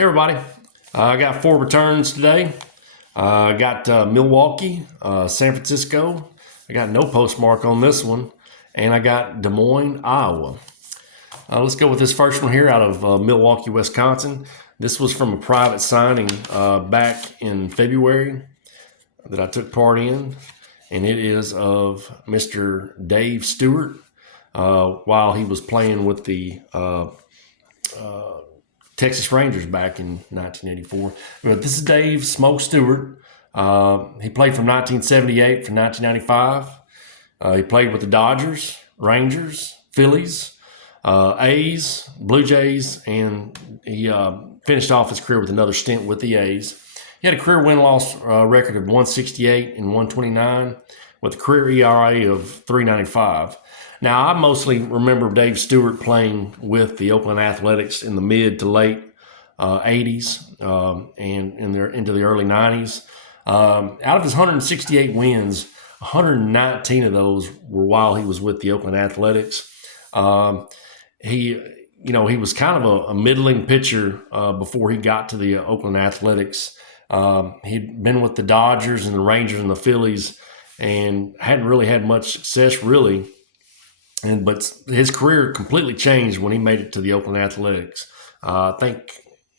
Hey everybody, I got 4 returns today. I got Milwaukee, San Francisco. I got no postmark on this one. And I got Des Moines, Iowa. Let's go with this first one here out of Milwaukee, Wisconsin. This was from a private signing back in February that I took part in. And it is of Mr. Dave Stewart while he was playing with the Texas Rangers back in 1984. But this is Dave Smoke Stewart. He played from 1978 to 1995. He played with the Dodgers, Rangers, Phillies, A's, Blue Jays, and he finished off his career with another stint with the A's. He had a career win-loss record of 168 and 129 with a career ERA of 395. Now, I mostly remember Dave Stewart playing with the Oakland Athletics in the mid to late 80s and into the early 90s. Out of his 168 wins, 119 of those were while he was with the Oakland Athletics. He was kind of a middling pitcher before he got to the Oakland Athletics. He'd been with the Dodgers and the Rangers and the Phillies and hadn't really had much success, really. But his career completely changed when he made it to the Oakland Athletics. I think,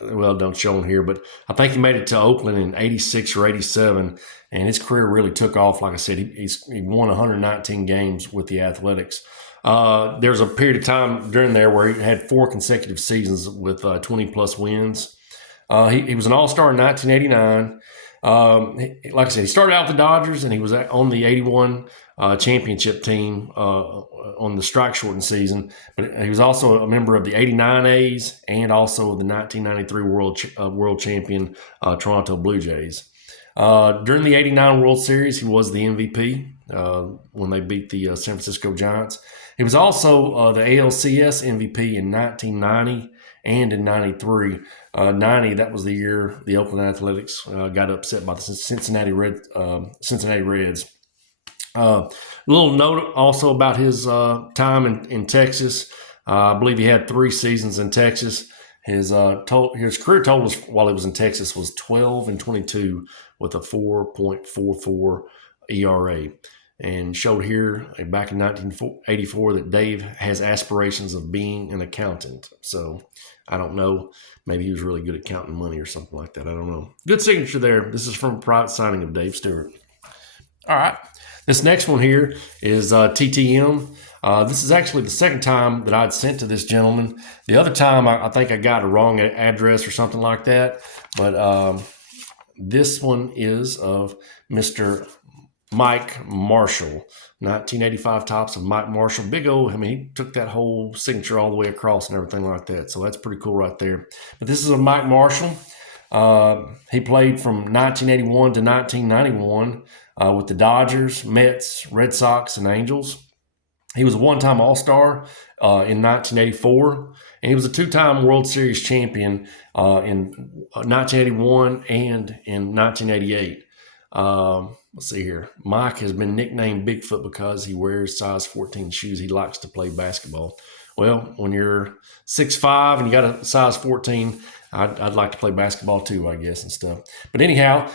well, don't show him here, but I think he made it to Oakland in 86 or 87, and his career really took off. Like I said, he won 119 games with the Athletics. There was a period of time during there where he had 4 consecutive seasons with 20-plus wins. He was an All-Star in 1989. Like I said, he started out with the Dodgers, and he was on the 81 championship team on the strike-shortened season. But he was also a member of the 89 A's and also the 1993 world champion Toronto Blue Jays. During the 89 World Series, he was the MVP when they beat the San Francisco Giants. He was also the ALCS MVP in 1990 and in 93. 90, that was the year the Oakland Athletics got upset by the Cincinnati Reds. A little note also about his time in Texas. I believe he had 3 seasons in Texas. His career total while he was in Texas was 12 and 22 with a 4.44 ERA. And showed here back in 1984 that Dave has aspirations of being an accountant. So I don't know. Maybe he was really good at counting money or something like that. I don't know. Good signature there. This is from a private signing of Dave Stewart. All right. This next one here is TTM. This is actually the second time that I'd sent to this gentleman. The other time, I think I got a wrong address or something like that. But this one is of Mr. Mike Marshall, 1985 tops of Mike Marshall. Big old, he took that whole signature all the way across and everything like that. So that's pretty cool right there. But this is a Mike Marshall. He played from 1981 to 1991 with the Dodgers, Mets, Red Sox, and Angels. He was a one-time All-Star in 1984, and he was a 2-time World Series champion in 1981 and in 1988. Let's see here. Mike has been nicknamed Bigfoot because he wears size 14 shoes. He likes to play basketball. Well, when you're 6'5" and you got a size 14, I'd like to play basketball too, I guess, and stuff. But anyhow,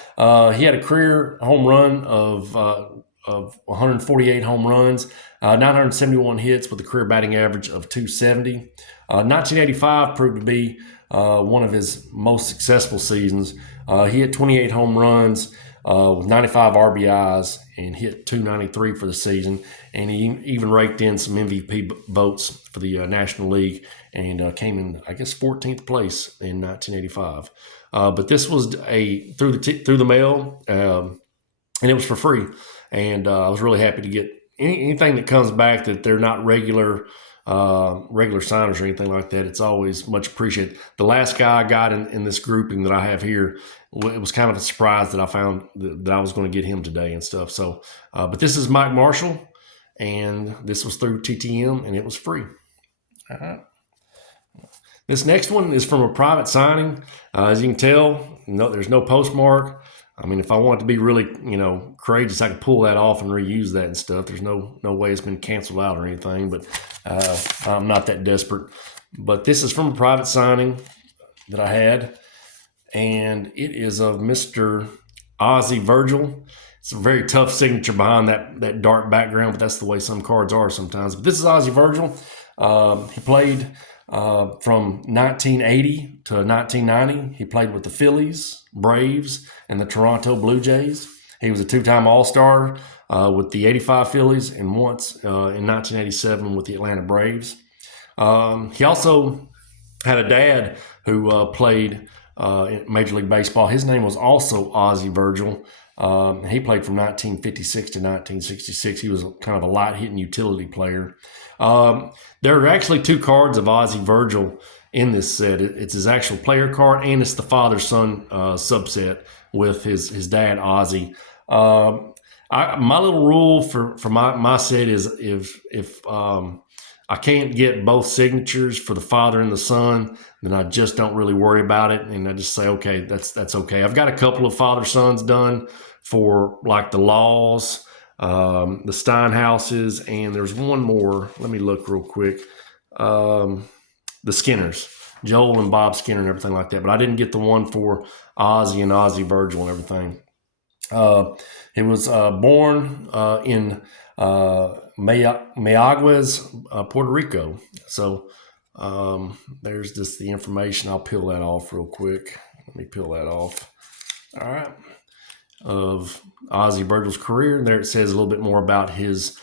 he had a career home run of 148 home runs, 971 hits with a career batting average of 270. 1985 proved to be one of his most successful seasons. He hit 28 home runs with 95 RBIs and hit 293 for the season. And he even raked in some MVP votes for the National League and came in, I guess, 14th place in 1985. But this was through the mail, and it was for free. And I was really happy to get anything that comes back that they're not regular signers or anything like that. It's always much appreciated. The last guy I got in this grouping that I have here, it was kind of a surprise that I found that I was going to get him today and stuff. So, but this is Mike Marshall, and this was through TTM, and it was free. All right. This next one is from a private signing. As you can tell, there's no postmark. I mean, if I want to be really, courageous, I could pull that off and reuse that and stuff. There's no way it's been canceled out or anything, but I'm not that desperate. But this is from a private signing that I had. and it is of Mr. Ozzie Virgil. It's a very tough signature behind that dark background, but that's the way some cards are sometimes. But this is Ozzie Virgil. He played from 1980 to 1990. He played with the Phillies, Braves, and the Toronto Blue Jays. He was a two-time All-Star with the 85 Phillies and once in 1987 with the Atlanta Braves. He also had a dad who played in Major League Baseball. His name was also Ozzie Virgil. He played from 1956 to 1966. He was kind of a light-hitting utility player. There are actually two cards of Ozzie Virgil in this set. It's his actual player card, and it's the father-son subset with his dad, Ozzie. My little rule for my set is if I can't get both signatures for the father and the son, then I just don't really worry about it, and I just say, okay, that's okay. I've got a couple of father-sons done for like the Laws, the Steinhouses, and there's one more. Let me look real quick. The Skinners, Joel and Bob Skinner and everything like that, but I didn't get the one for Ozzie and Ozzie Virgil and everything. He was born in Mayaguez, Puerto Rico. So there's just the information. I'll peel that off real quick. Let me peel that off. All right. Of Ozzie Virgil's career. And there it says a little bit more about his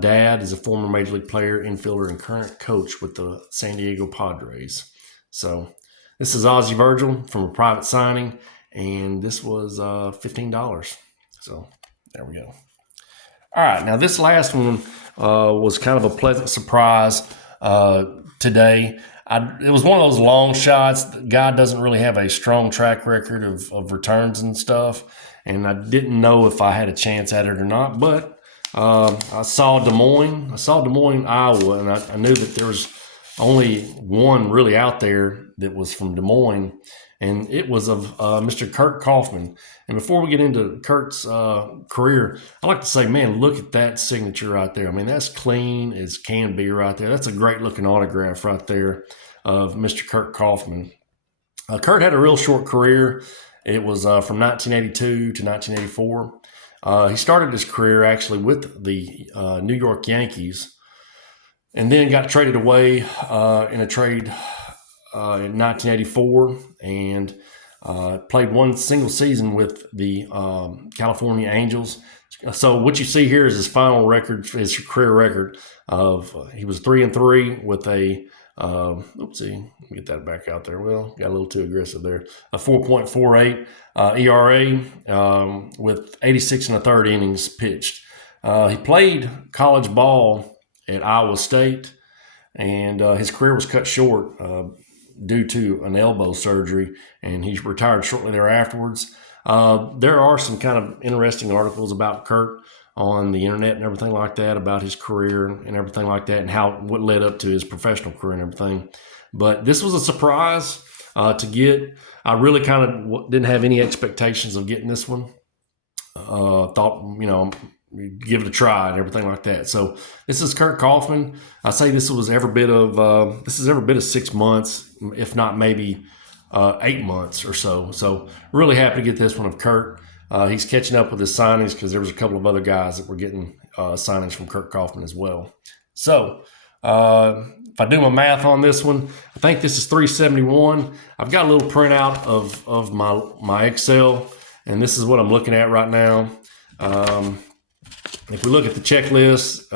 dad is a former Major League player, infielder, and current coach with the San Diego Padres. So this is Ozzie Virgil from a private signing, and this was $15. So there we go. All right, now this last one was kind of a pleasant surprise today. It was one of those long shots. The guy doesn't really have a strong track record of returns and stuff, and I didn't know if I had a chance at it or not, but I saw Des Moines, Iowa, and I knew that there was only one really out there that was from Des Moines, and it was of Mr. Kurt Kaufman. And before we get into Kurt's career, I like to say, man, look at that signature right there. I mean, that's clean as can be right there. That's a great-looking autograph right there of Mr. Kurt Kaufman. Kurt had a real short career. It was from 1982 to 1984. He started his career actually with the New York Yankees, and then got traded away in a trade in 1984, and played one single season with the California Angels. So what you see here is his final record, his career record of he was 3-3 with a oopsie, let me get that back out there. Well, got a little too aggressive there. A 4.48 ERA with 86 1/3 innings pitched. He played college ball at Iowa State, and his career was cut short due to an elbow surgery, and he retired shortly thereafterwards. There are some kind of interesting articles about Kurt on the internet and everything like that, about his career and everything like that, and what led up to his professional career and everything. But this was a surprise to get. I really kind of didn't have any expectations of getting this one. Thought, give it a try and everything like that. So this is Kurt Kaufman. I say this is every bit of 6 months, if not maybe 8 months or so. So really happy to get this one of Kurt. He's catching up with his signings because there was a couple of other guys that were getting signings from Kurt Kaufman as well. So if I do my math on this one, I think this is 371. I've got a little printout of my Excel, and this is what I'm looking at right now. If we look at the checklist,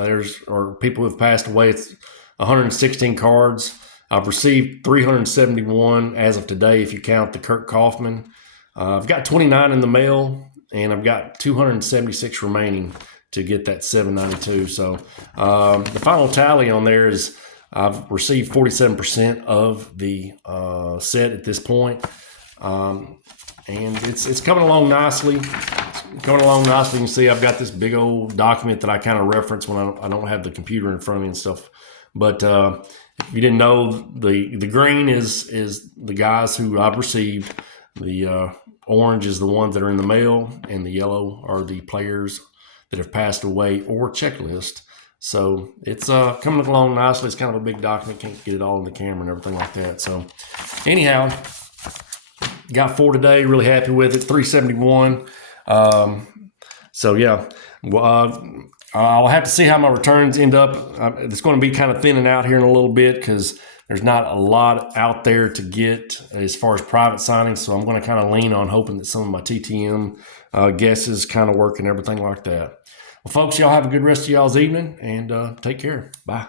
or people who have passed away, it's 116 cards. I've received 371 as of today, if you count the Kurt Kaufman. I've got 29 in the mail, and I've got 276 remaining to get that 792. So the final tally on there is I've received 47% of the set at this point. And it's coming along nicely. You can see I've got this big old document that I kind of reference when I don't have the computer in front of me and stuff. But if you didn't know, the green is the guys who I've received. The orange is the ones that are in the mail, and the yellow are the players that have passed away or checklist. So it's coming along nicely. It's kind of a big document. Can't get it all in the camera and everything like that. So anyhow, got 4 today. Really happy with it. 371. So yeah, I'll have to see how my returns end up. It's going to be kind of thinning out here in a little bit because there's not a lot out there to get as far as private signings. So I'm going to kind of lean on hoping that some of my TTM guesses kind of work and everything like that. Well, folks, y'all have a good rest of y'all's evening and take care. Bye.